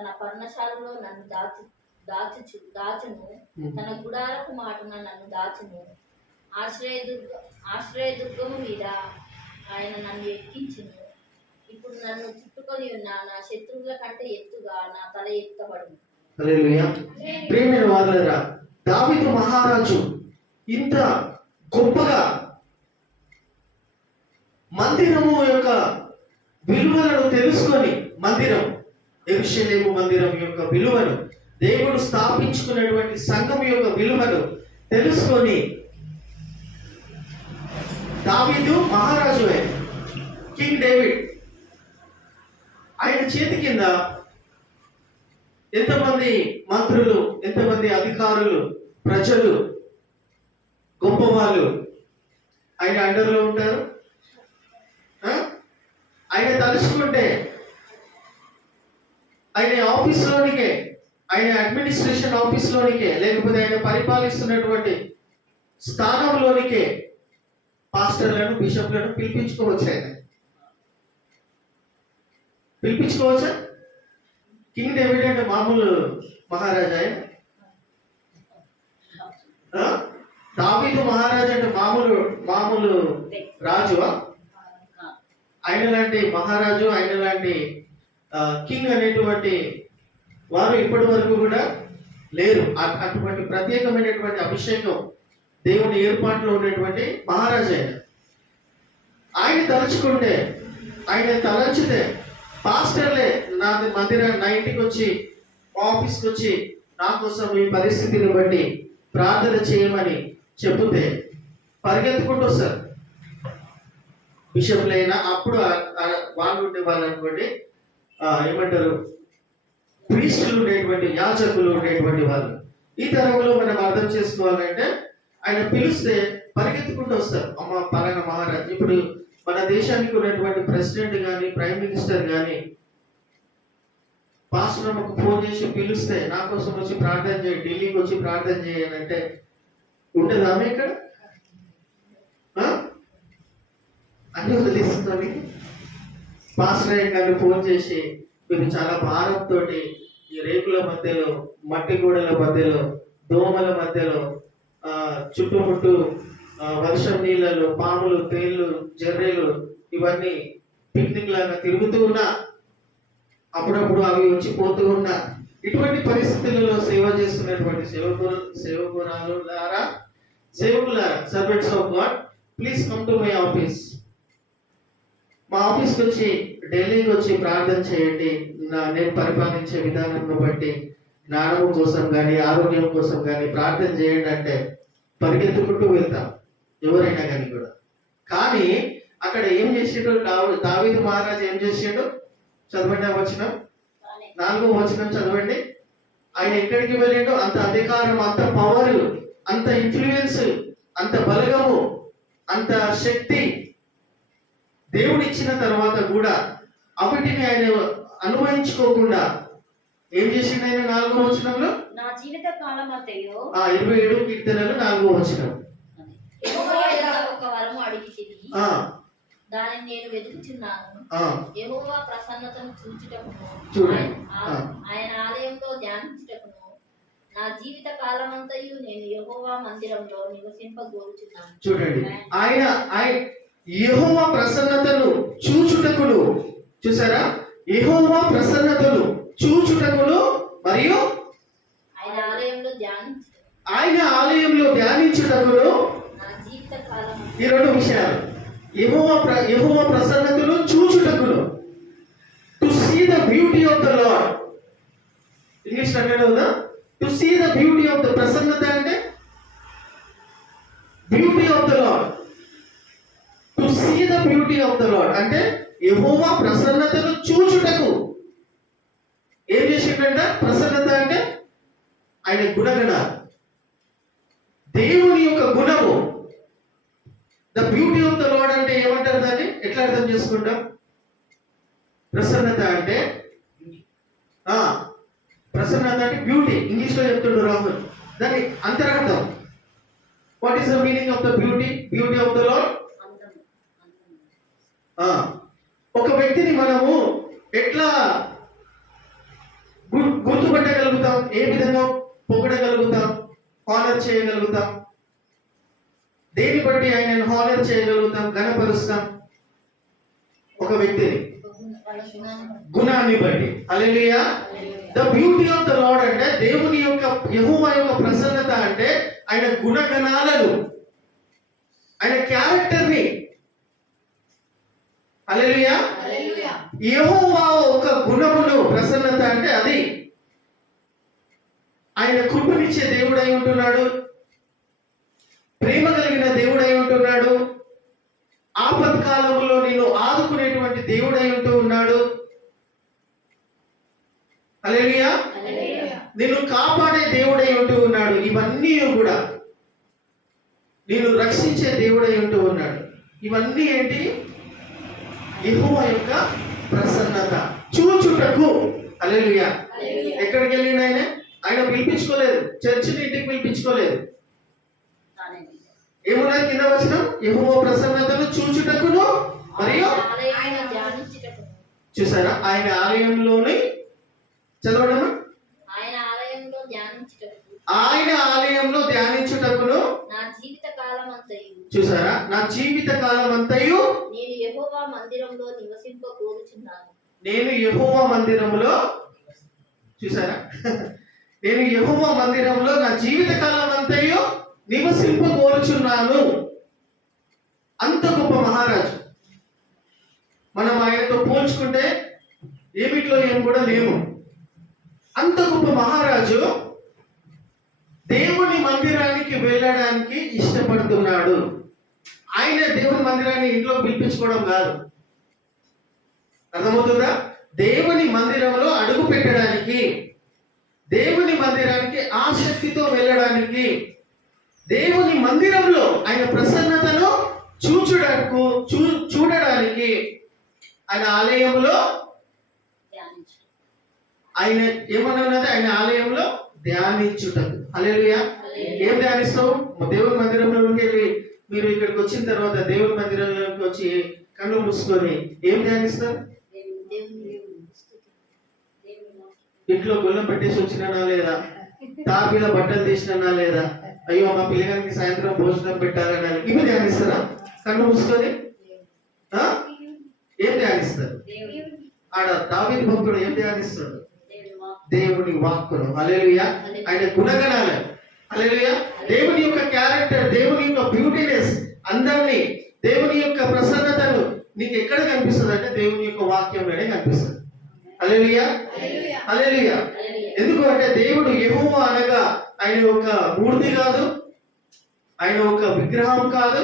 తన పర్ణశాలలో నన్ను దాచును. తన గుడారపు మాటన నన్ను దాచును. ఆశ్రయదుర్గము మీద ఆయన నన్ను ఎక్కించును. ఇప్పుడు నన్ను చుట్టుకొని ఉన్న నా శత్రువుల కంటే ఎత్తుగా నా తల ఎత్తబడును. హల్లెలూయా. ప్రియమైన వారలారా, దావీదు మహారాజు ఇంత గొప్పగా మందిరము యొక్క విలువలను తెలుసుకొని, యెరూషలేము మందిరం యొక్క విలువను, దేవుడు స్థాపించుకున్నటువంటి సంఘం యొక్క విలువను తెలుసుకొని, దావీదు మహారాజు కింగ్ డేవిడ్ ఆయన చేతి కింద ఎంతమంది మంత్రులు, ఎంతమంది అధికారులు, ప్రజలు, గొప్పవాళ్ళు ఆయన అండర్లో ఉంటారు. ఆయన తలుచుకుంటే ఆయన ఆఫీస్లోనికే, ఆయన అడ్మినిస్ట్రేషన్ ఆఫీస్లోనికే, లేకపోతే ఆయన పరిపాలిస్తున్నటువంటి స్థానంలోనికే పాస్టర్లను, బిషప్లను పిలిపించుకోవచ్చు. పిలిపించుకోవచ్చా? కింగ్ డేవిడ్ అంటే మామూలు మహారాజా? దావీదు మహారాజా అంటే మామూలు రాజువా? ఆయన లాంటి మహారాజు, ఆయన లాంటి కింగ్ అనేటువంటి వారు ఇప్పటి వరకు కూడా లేరు. అటువంటి ప్రత్యేకమైనటువంటి అభిషేకం దేవుని ఏర్పాటులో ఉన్నటువంటి మహారాజు ఆయన తలుచుకుంటే, ఆయన తలంచితే పాస్టర్లే నా ఇంటికి వచ్చి, ఆఫీస్కి వచ్చి నా కోసం ఈ పరిస్థితిని బట్టి ప్రార్థన చేయమని చెబితే పరిగెత్తుకుంటూ వస్తారు. బిషప్లైనా అప్పుడు వాళ్ళు ఉండేవాళ్ళు అనుకోండి, ఏమంటారు, ప్రీస్టులు ఉండేటువంటి, యాజకులు ఉండేటువంటి వాళ్ళు. ఈ తరంలో మనం అర్థం చేసుకోవాలంటే ఆయన పిలిస్తే పరిగెత్తుకుంటూ వస్తారు. అమ్మ పలానా మహారాజ్. ఇప్పుడు మన దేశానికి ఉన్నటువంటి ప్రెసిడెంట్ కానీ, ప్రైమ్ మినిస్టర్ కానీ పాస్టర్ ఒక ఫోన్ చేసి పిలిస్తే నా కోసం వచ్చి ప్రార్థన చేయి, ఢిల్లీకి వచ్చి ప్రార్థన చేయాలంటే ఉంటుంది ఆమె ఇక్కడ అన్ని వదిలిస్తుంది. పాస్టర్ గారిని ఫోన్ చేసి మీరు చాలా భారంతో ఈ రేకుల మధ్యలో, మట్టి గోడల మధ్యలో, దోమల మధ్యలో, చుట్టుముట్టు వర్షం నీళ్ళలో పాములు, తేళ్లు, జర్రెలు ఇవన్నీ పిక్నిక్ లాగా తిరుగుతూ ఉన్నా, అప్పుడప్పుడు అవి వచ్చి పోతూ ఉన్నా, ఇటువంటి పరిస్థితులలో సేవ చేస్తున్నటువంటి సేవకులారా, servants of God, please come to my office. మా ఆఫీస్కి వచ్చి, ఢిల్లీకి వచ్చి ప్రార్థన చేయండి. నేను పరిపాలించే విధానంలో బట్టి జ్ఞానం కోసం కానీ, ఆరోగ్యం కోసం కానీ ప్రార్థన చేయండి అంటే పరిగెత్తుకుంటూ వెళ్తాం ఎవరైనా కానీ కూడా. కానీ అక్కడ ఏం చేసిండు దావీదు మహారాజు? ఏం చేసిండు? చదవండి ఆ వచనం, 4వ వచనం చదవండి. ఆయన ఎక్కడికి వెళ్ళిండు? అంత అధికారం, అంత పవర్, అంత ఇన్ఫ్లుయెన్స్, అంత బలగము, అంత శక్తి దేవుడు ఇచ్చిన తర్వాత కూడా అవిటిని ఆయన అనుభవించుకోకుండా ఏం చేసిండు ఆయన? 4వ వచనంలో, నా జీవిత కాలమంతయు 27 కీర్తనలు 4వ వచనం, ఒక వరము అడిగితిని, దానిని నేను వెతుకుచున్నాను. యెహోవా ప్రసన్నతను చూచుటకును, ఆయన ఆలయంలో ధ్యానించుటకును నా జీవిత కాలమంతయు నేను యెహోవా మందిరంలో నివసింపగోరుచున్నాను. చూడండి, ఆయన యెహోవా ప్రసన్నతను చూచుటకును, చూసారా? యెహోవా ప్రసన్నతను చూచుటకును మరియు ఆయన ఆలయంలో ధ్యానించుటకును ఈ 2 విషయాలు. యెహోవా ప్రసన్నతను చూచుటకును, to see the beauty of the Lord. English అంటే ఉందా? To see the beauty of the ప్రసన్నత అంటే beauty of the Lord. To see the beauty of the Lord అంటే యెహోవా ప్రసన్నతను చూచుటకు. ఏం చేసిండంట? ప్రసన్నత అంటే ఆయన గుణగణ, దేవుని యొక్క గుణము. The beauty of the Lord అంటే ఏమంటారు? దాన్ని ఎట్లా అర్థం చేసుకుంటాం? ప్రసన్నత అంటే బ్యూటీ. ఇంగ్లీష్ లో చెప్తుండ్రు రాహుల్, దాని అంతరార్థం. What is the meaning of the beauty of the lord? ఒక వ్యక్తిని మనము ఎట్లా ఏ విధంగా పొగడగలుగుతాం, హానర్ చేయగలుగుతాం? దేని బట్టి ఆయనను హానర్ చేయగలుగుతాం, గణపరుస్తాం? ఒక వ్యక్తిని వాళ్ళ గుణాన్ని గుణాన్ని బట్టి. హల్లెలూయా. The beauty of the Lord అంటే దేవుని యొక్క యెహోవా యొక్క ప్రసన్నత అంటే ఆయన గుణగణాలను, ఆయన క్యారెక్టర్ ని. హల్లెలూయా. యెహోవా ఒక గుణమును ప్రసన్నత అంటే అది ఆయన కృపనిచ్చే దేవుడై ఉంటున్నాడు, ప్రేమ కలిగిన దేవుడై ఉంటున్నాడు, ఆపత్కాలంలో నిన్ను ఆదుకునేటువంటి దేవుడై ఉంటూ ఉన్నాడు. హల్లెలూయా. నిన్ను కాపాడే దేవుడై ఉంటూ ఉన్నాడు. ఇవన్నీ కూడా నిన్ను రక్షించే దేవుడై ఉంటూ ఉన్నాడు. ఇవన్నీ ఏంటి? యెహోవా యొక్క ప్రసన్నత చూచుటకు. హల్లెలూయా. ఎక్కడికి వెళ్ళిన ఆయన పిలిపించుకోలేదు, చర్చిని ఇంటికి పిలిపించుకోలేదు. ఏమున్నది కింద వచనం? యెహోవా ప్రసన్నతను చూచుటకును మరియు ఆలయంలో ధ్యానించుటకు. చూసారా? ఆయన ఆలయంలోనే చదవడమా? ఆయన ఆలయంలో ధ్యానించుటకు. ఆయన ఆలయంలో ధ్యానించుటకును. నా జీవిత కాలమంతయు. చూసారా? నా జీవిత కాలం అంతయు నేను యెహోవా మందిరంలో నివసింప కోరుచున్నాను. నేను యెహోవా మందిరంలో, చూసారా? నేను యెహోవా మందిరంలో నా జీవిత కాలం అంతయు నివసింప కోరుచున్నాను. అంత గొప్ప మహారాజు. మనం ఆయనతో పోల్చుకుంటే ఏమిట్లో ఏం కూడా లేము. అంత గొప్ప మహారాజు దేవుని మందిరానికి వెళ్ళడానికి ఇష్టపడుతున్నాడు. ఆయన దేవుని మందిరాన్ని ఇంట్లో పిలిపించుకోవడం కాదు. అర్థమవుతుందా? దేవుని మందిరంలో అడుగు పెట్టడానికి, దేవుని మందిరానికి ఆసక్తితో వెళ్ళడానికి, దేవుని మందిరంలో ఆయన ప్రసన్నతను చూడడానికి, ఆయన ఆలయంలో ధ్యానించు. ఆయన ఏమన్నది? ఆయన ఆలయంలో ధ్యానించుటకు. హల్లెలూయా. ఏం ధ్యానిస్తావు? దేవుని మందిరంలోకి వెళ్ళి మీరు ఇక్కడికి వచ్చిన తర్వాత దేవుని మందిరంలోకి వచ్చి కళ్ళు మూసుకొని ఏం ధ్యానిస్తారు? ఇంట్లో గుళ్ళం పెట్టేసి వచ్చినా లేదా, తార్ మీద బట్టలు తీసినా లేదా, అయ్యో మా పిల్లగానికి సాయంత్రం భోజనం పెట్టాలని ఇవి ధ్యానిస్తారా? కళ్ళు మూసుకొని ఏం ధ్యానిస్తారు? ఆడ దావీదు భక్తుడు ఏం ధ్యానిస్తాడు? దేవుని వాక్కును. హల్లెలూయా. ఆయన గుణగణాలు. హల్లెలూయా. దేవుని యొక్క క్యారెక్టర్, దేవుని యొక్క బ్యూటీనెస్, అందాన్ని, దేవుని యొక్క ప్రసన్నతను నీకు ఎక్కడ కనిపిస్తుంది అంటే దేవుని యొక్క వాక్యంలోనే కనిపిస్తుంది. హల్లెలూయా. హల్లెలూయా. ఎందుకు అంటే దేవుడు యెహోవా అనగా ఆయన ఒక మూర్తి కాదు, ఆయన ఒక విగ్రహం కాదు,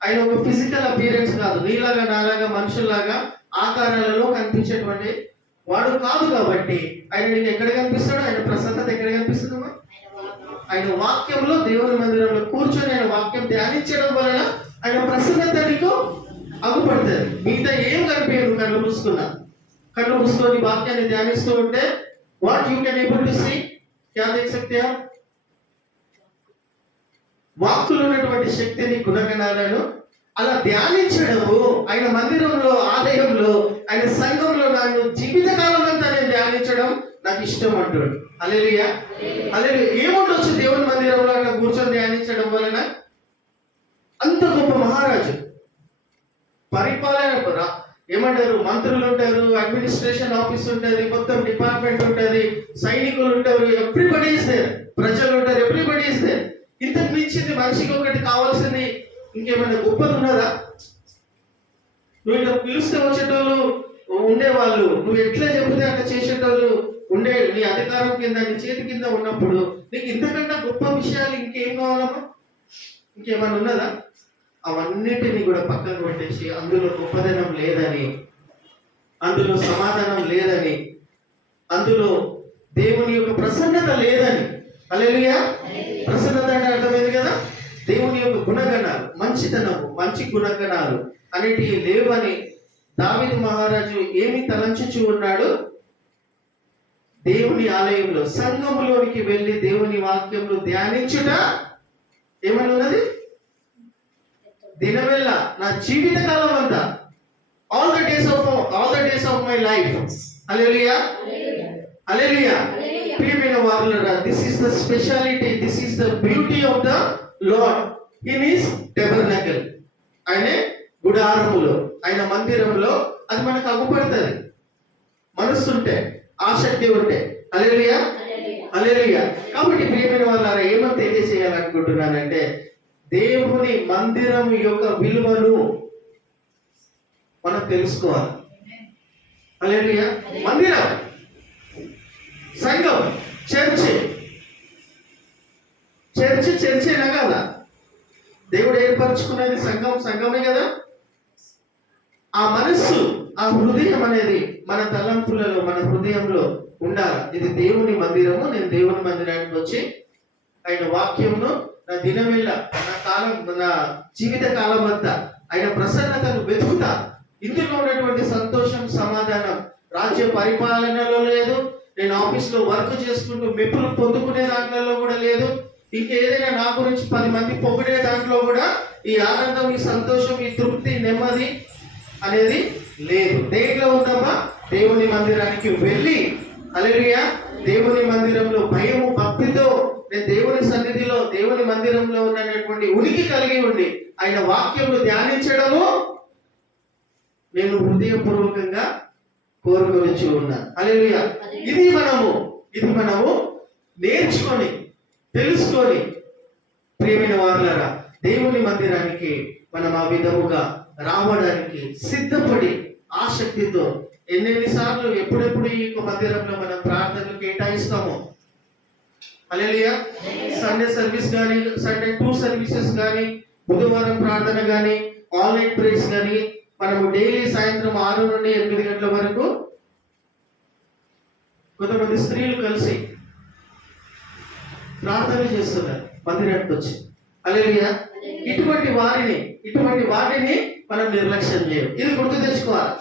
ఆయన ఒక ఫిజికల్ అపియరెన్స్ కాదు, నీలాగా నాలాగా మనుషుల్లాగా ఆకారాలలో కనిపించేటువంటి వాడు కాదు. కాబట్టి ఆయన నీకు ఎక్కడ కనిపిస్తాడు? ఆయన ప్రసన్నత ఎక్కడ కనిపిస్తుందమ్మా? ఆయన వాక్యంలో, దేవుని మందిరంలో కూర్చొని ఆయన వాక్యం ధ్యానించడం వలన ఆయన ప్రసన్నత నీకు అగుపడుతుంది. మిగతా ఏం కనిపించదు. కళ్ళు మూసుకున్నా, కళ్ళు మూసుకొని వాక్యాన్ని ధ్యానిస్తూ ఉంటే what you can able to see, క్యా దేఖ్ సక్తే హై? వాక్కులో ఉన్నటువంటి శక్తిని, గుణగణాలను అలా ధ్యానించడము. ఆయన మందిరంలో, ఆలయంలో, ఆయన సంఘంలో నన్ను జీవితకాలం అంతా నేను ధ్యానించడం నాకు ఇష్టం అంటాడు. హల్లెలూయా. హల్లెలూయా. ఏముండొచ్చు దేవుని మందిరంలో అట్లా కూర్చొని ధ్యానించడం వలన? అంత గొప్ప మహారాజు. పరిపాలన ఏమంటారు? మంత్రులు ఉంటారు, అడ్మినిస్ట్రేషన్ ఆఫీస్ ఉంటుంది, మొత్తం డిపార్ట్మెంట్ ఉంటుంది, సైనికులు ఉంటారు, ఎవ్రీబడి ఇస్ దేర్, ప్రజలు ఉంటారు, ఎవ్రీబడి ఇస్ దేర్. ఇంతకు మించింది మనిషికి ఒకటి కావాల్సింది ఇంకేమైనా గొప్పది ఉన్నదా? నువ్వు ఇట్లా పిలిస్తే వచ్చేటోళ్ళు ఉండేవాళ్ళు, నువ్వు ఎట్లా చెబితే అట్లా చేసేటోళ్ళు ఉండే, నీ అధికారం కింద, నీ చేతి కింద ఉన్నప్పుడు నీకు ఇంతకన్నా గొప్ప విషయాలు ఇంకేం కావాలమ్మా? ఇంకేమైనా ఉన్నదా? అవన్నిటిని కూడా పక్కకు పెట్టేసి అందులో గొప్పదనం లేదని, అందులో సమాధానం లేదని, అందులో దేవుని యొక్క ప్రసన్నత లేదని. హల్లెలూయా. ప్రసన్నత అంటే అర్థమైంది కదా? దేవుని యొక్క గుణగణాలు, మంచితనము, మంచి గుణగణాలు అనేటివి లేవని దావీదు మహారాజు ఏమి తలంచుచూ ఉన్నాడు? దేవుని ఆలయంలో, సంఘములోనికి వెళ్ళి దేవుని వాక్యంలో ధ్యానించుట ఏమని ఉన్నది? దినవెల్ల, నా జీవిత కాలం అంతా, all the days of my life. హల్లెలూయా. హల్లెలూయా. ప్రియమైన వారు వారులరా, this is the speciality, this is the beauty of the Lord in his tabernacle. ఆయన గుడారములో, ఆయన మందిరంలో అది మనకు అగుపడుతుంది మనస్సు ఉంటే, ఆసక్తి ఉంటే. హల్లెలూయా, హల్లెలూయా. కాబట్టి ప్రియమైన వాళ్ళారా, ఏమని తెలియజేయాలనుకుంటున్నానంటే, దేవుని మందిరం యొక్క విలువను మనం తెలుసుకోవాలి. హల్లెలూయా. మందిరం, సంఘం, చర్చేనా కదా? దేవుడు ఏర్పరచుకునేది సంఘమే కదా. ఆ మనస్సు, ఆ హృదయం అనేది మన తలంపులలో, మన హృదయంలో ఉండాలి. ఇది దేవుని మందిరము. నేను దేవుని మందిరానికి వచ్చి ఆయన వాక్యమును నా దినమెల్ల, నా జీవిత కాలం అంతా ఆయన ప్రసన్నతను వెతుకుతా. ఇందులో ఉన్నటువంటి సంతోషం, సమాధానం రాజ్య పరిపాలనలో లేదు. నేను ఆఫీస్లో వర్క్ చేసుకుంటూ మెప్పులు పొందుకునే దాంట్లో కూడా లేదు. ఇంకేదైనా నా గురించి 10 మంది పొగిడే దాంట్లో కూడా ఈ ఆనందం, ఈ సంతోషం, ఈ తృప్తి, నెమ్మది అనేది లేదు. దేంట్లో ఉందమ్మా? దేవుని మందిరానికి వెళ్ళి, హల్లెలూయా, దేవుని మందిరంలో భయము, భక్తితో నేను దేవుని సన్నిధిలో, దేవుని మందిరంలో ఉన్నటువంటి ఉనికి కలిగి ఉండి ఆయన వాక్యములు ధ్యానించడము నేను హృదయపూర్వకంగా కోరుకొనిచి ఉన్నాను. హల్లెలూయా. ఇది మనము నేర్చుకొని, తెలుసుకొని, ప్రియమైన వారులారా, దేవుని మందిరానికి మనం ఆ విధముగా రావడానికి సిద్ధపడి ఆసక్తితో ఎన్నెన్నిసార్లు ఎప్పుడెప్పుడు ఈ మందిరంలో మనం ప్రార్థనలు కేటాయిస్తామో. హల్లెలూయా. సండే సర్వీస్ కానీ, సండే 2 సర్వీసెస్ కానీ, బుధవారం ప్రార్థన కానీ, ఆన్లైన్ ప్రేయర్స్ కానీ, మనము డైలీ సాయంత్రం 6 నుండి 8 గంటల వరకు కొంతమంది స్త్రీలు కలిసి ప్రార్థన చేస్తున్నారు మందిరానికి వచ్చి. హల్లెలూయా. ఇటువంటి వాటిని మనం నిర్లక్ష్యం చేయం. ఇది గుర్తు తెచ్చుకోవాలి.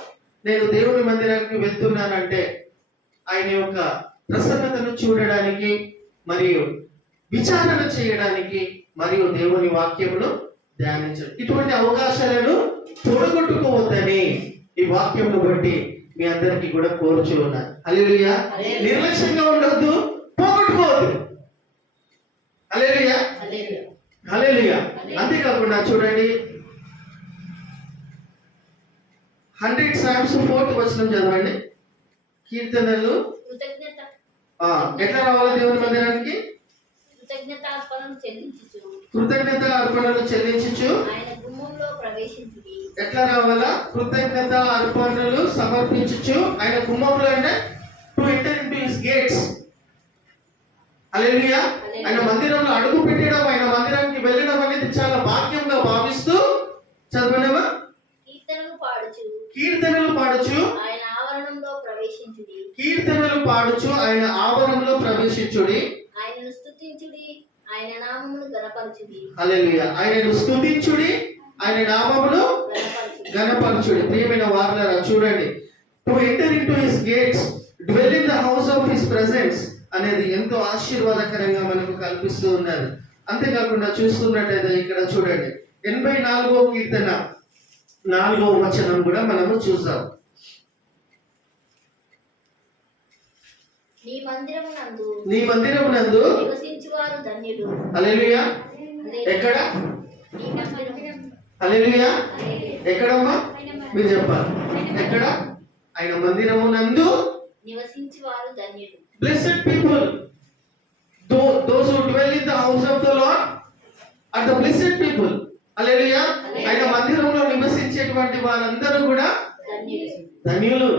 నేను దేవుని మందిరానికి వెళ్తున్నానంటే ఆయన యొక్క ప్రసన్నతను చూడడానికి, మరియు విచారణ చేయడానికి, మరియు దేవుని వాక్యమును ధ్యానించడం. ఇటువంటి అవకాశాలను తోడగొట్టుకోవద్దని ఈ వాక్యమును బట్టి మీ అందరికీ కూడా కోరుచు ఉన్నాను. హల్లెలూయా. నిర్లక్ష్యంగా ఉండొద్దు, పోగొట్టుకోవద్దు. హల్లెలూయా, హల్లెలూయా. అంతేకాకుండా చూడండి, 100 Psalms 4th వచనం చదవండి. కీర్తనలు ఎట్లా రావాలి దేవుని మందిరానికి? కృతజ్ఞత అర్పణలు చెల్లించుచు ఎట్లా రావాలా? కృతజ్ఞత అర్పణలు సమర్పించుచు ఆయన గుమ్మంలో, అంటే to enter into his gates. హల్లెలూయా. ఆయన మందిరంలో అడుగు పెట్టడం, ఆయన మందిరానికి వెళ్ళడం అనేది చాలా భాగ్యంగా భావిస్తూ చదవనమా? కీర్తనలు పాడుచు ఆయన ఆవరణంలో ప్రవేశించుడి. కీర్తనలు పాడుచు ఆయన ఆవరణంలో ప్రవేశించుడి. ఆయనను స్తుతించుడి, ఆయన నామమును ఘనపరచుడి. హల్లెలూయా. ఆయనను స్తుతించుడి, ఆయన నామమును ఘనపరచుడి. ప్రియమైన వారులారా, చూడండి, to enter into his gates, dwell in the house of his presence అనేది ఎంతో ఆశీర్వాదకరంగా మనకు కల్పిస్తూ ఉన్నారు. అంతేకాకుండా చూస్తున్నట్టయితే ఇక్కడ చూడండి, 84వ కీర్తన 4వ వచనం కూడా మనము చూద్దాం. నీ మందిరమునందు నివసించువారు ధన్యులు. హల్లెలూయా. ఎక్కడ? హల్లెలూయా. ఎక్కడమ్మా? మీరు చెప్పాలి. ఎక్కడ? ఆయన మందిరమునందు నివసించువారు ధన్యులు. Blessed people, those who dwell in the house of the Lord are the blessed people. హల్లెలూయా. ఆయన మందిరంలో నివసించేటువంటి వారందరూ కూడా ధన్యులు.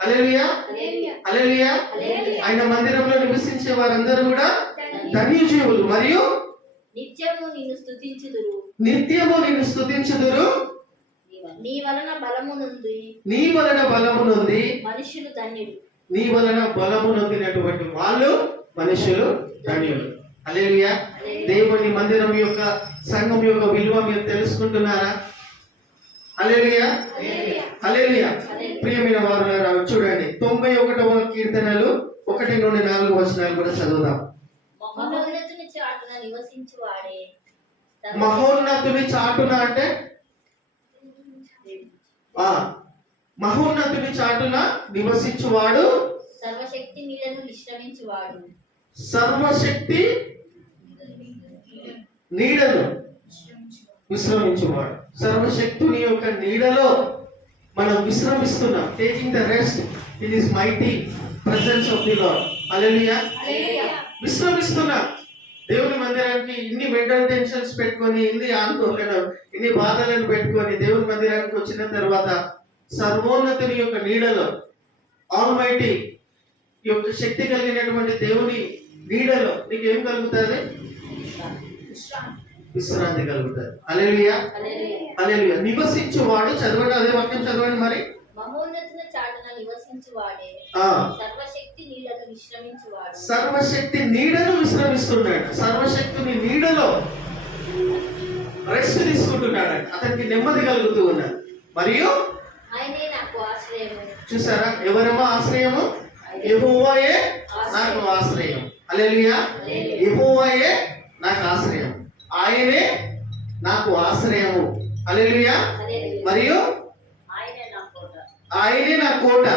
హల్లెలూయా, హల్లెలూయా. ఆయన మందిరంలో నివసించే వారందరూ కూడా ధన్యజీవులు. మరియు నిత్యము నిన్ను స్తుతించుదురు. నీ వలన బలము నుండి మనుషులు ధన్యులు. నీ వలన బలము నొందినటువంటి వాళ్ళు మనుషులు ధన్యులు. హల్లెలూయా. దేవుని మందిరం యొక్క, సంఘం యొక్క విలువ మీరు తెలుసుకుంటున్నారా? హల్లెలూయా, హల్లెలూయా. ప్రియమైన వారులారా, చూడండి 91వ కీర్తనలు 1 నుండి 4 వచనాలు కూడా చదువుదాం. మహోన్నతుని చాటున అంటే మహోన్నతుని చాటున నివసించువాడు, సర్వశక్తి నీడను విశ్రమించువాడు. సర్వశక్తుని యొక్క నీడలో మనం విశ్రమిస్తున్నాం. Taking the rest in his mighty presence of the Lord. హల్లెలూయా. విశ్రమిస్తున్నాం. దేవుని మందిరానికి ఇన్ని మెంటల్ టెన్షన్స్ పెట్టుకొని, ఇన్ని ఆందోళన, ఇన్ని బాధలను పెట్టుకొని దేవుని మందిరానికి వచ్చిన తర్వాత సర్వోన్నతుని యొక్క నీడలో, ఆల్మైటీ యొక్క శక్తి కలిగినటువంటి దేవుని నీడలో నీకు ఏం కలుగుతుంది? విశ్రాంతి కలుగుతుంది. హల్లెలూయా. హల్లెలూయా. నివసించువాడు, చదవండి అదే వాక్యం చదవండి మరి. మహోన్నతుల చాటున నివసించువాడే సర్వశక్తి నీడను విశ్రమించువాడు. సర్వశక్తి నీడను విశ్రమిస్తున్నాడు. సర్వశక్తిని నీడలో రెస్ట్ తీసుకుంటున్నాడు. అతనికి నెమ్మది కలుగుతూ ఉన్నది. మరియు ఆయనే నాకు ఆశ్రయము. చూసారా, ఎవరేమో ఆశ్రయము? యెహోవాయే నాకు ఆశ్రయం. హల్లెలూయా. యెహోవాయే నాకు ఆశ్రయం, ఆయనే నాకు ఆశ్రయము. హల్లెలూయా. మరియు ఆయనే నా కోట. ఆయనే నా కోట,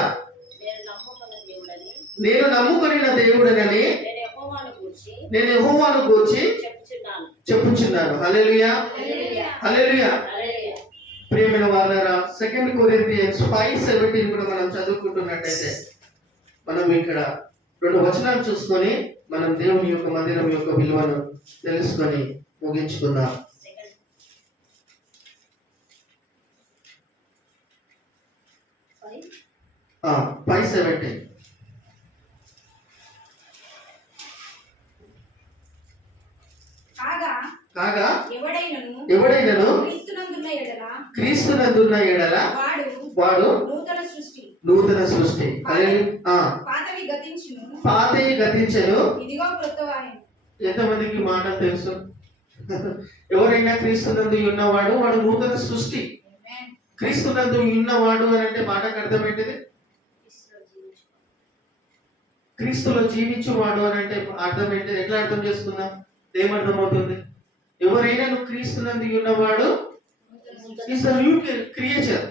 నేను నమ్ముకున్న దేవుడనని నేను యెహోవాను గూర్చి చెప్పుచున్నాను. హల్లెలూయా. హల్లెలూయా. ప్రియమైన వారలారా, 2 కొరింథియన్స్ 5:17 కూడా మనం చదువుకుంటున్నట్టయితే మనం ఇక్కడ 2 వచనాలు చూసుకొని మనం దేవుని యొక్క మందిరం యొక్క విలువను తెలుసుకొని ముగించుకుందాం. 5:17 కాగా ఎవడైనను క్రీస్తునందున్న ఎడల వాడు నూతన సృష్టి. పాతవి గతించెను. ఎంతమందికి మాట తెలుసు? ఎవరైనా క్రీస్తునందు ఉన్నవాడు వాడు నూతన సృష్టి. క్రీస్తునందు ఉన్నవాడు అని అంటే మాటకు అర్థం ఏంటిది? క్రీస్తులో జీవించువాడు అని అంటే అర్థం ఏంటిది? ఎట్లా అర్థం చేసుకుందాం? ఏమర్థమవుతుంది? ఎవరైనా నువ్వు క్రీస్తునందు ఉన్నవాడు is the new creature,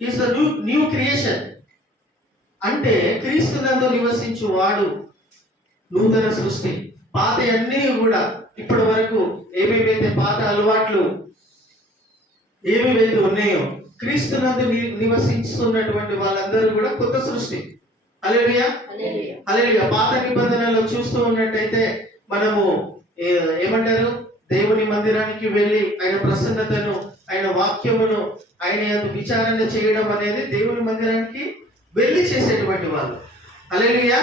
is the new creation. అంటే క్రీస్తునందు నివసించువాడు నూతన సృష్టి. పాత అన్నీ కూడా ఇప్పటి వరకు ఏమేమైతే పాత అలవాట్లు ఏమేమైతే ఉన్నాయో క్రీస్తునందు నివసిస్తున్నటువంటి వాళ్ళందరూ కూడా కొత్త సృష్టి. హల్లెలూయా. హల్లెలూయా. పాత నిబంధనలో చూస్తూ ఉన్నట్టయితే మనము ఏమంటారు? దేవుని మందిరానికి వెళ్ళి ఆయన ప్రసన్నతను, ఆయన వాక్యమును, ఆయన విచారణ చేయడం అనేది దేవుని మందిరానికి వెళ్ళి చేసేటువంటి వాళ్ళు. హల్లెలూయా.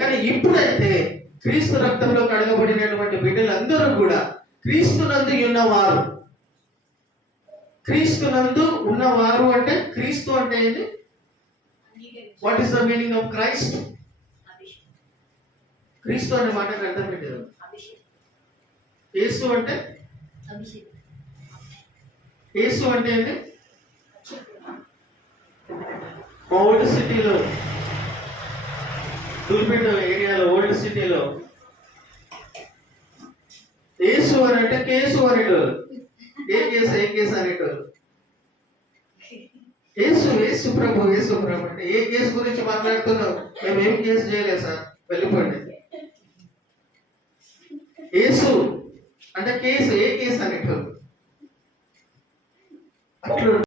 కానీ ఇప్పుడైతే క్రీస్తు రక్తంలో కడగబడినటువంటి బిడ్డలందరూ కూడా క్రీస్తునందు ఉన్నవారు. క్రీస్తునందు ఉన్నవారు అంటే క్రీస్తు అంటే ఏంటి? What is the meaning of Christ? క్రీస్తు అనే మాటకు అర్థం పెట్టారు. యేసు అంటే యేసు అంటే ఏంటి? మా ఓల్డ్ సిటీలో, దూల్పేట ఏరియాలో, ఓల్డ్ సిటీలో యేసు అని అంటే కేసు అనేటోళ్ళు. ఏ కేసు అనేటోళ్ళు. యేసు యేసు ప్రభు అంటే ఏ కేసు గురించి మాట్లాడుతున్నావు? మేము ఏం కేసు చేయలేదు సార్, వెళ్ళిపోండి. యేసు అంటే కేసు, ఏ కేసు అనేటోళ్ళు. అట్లా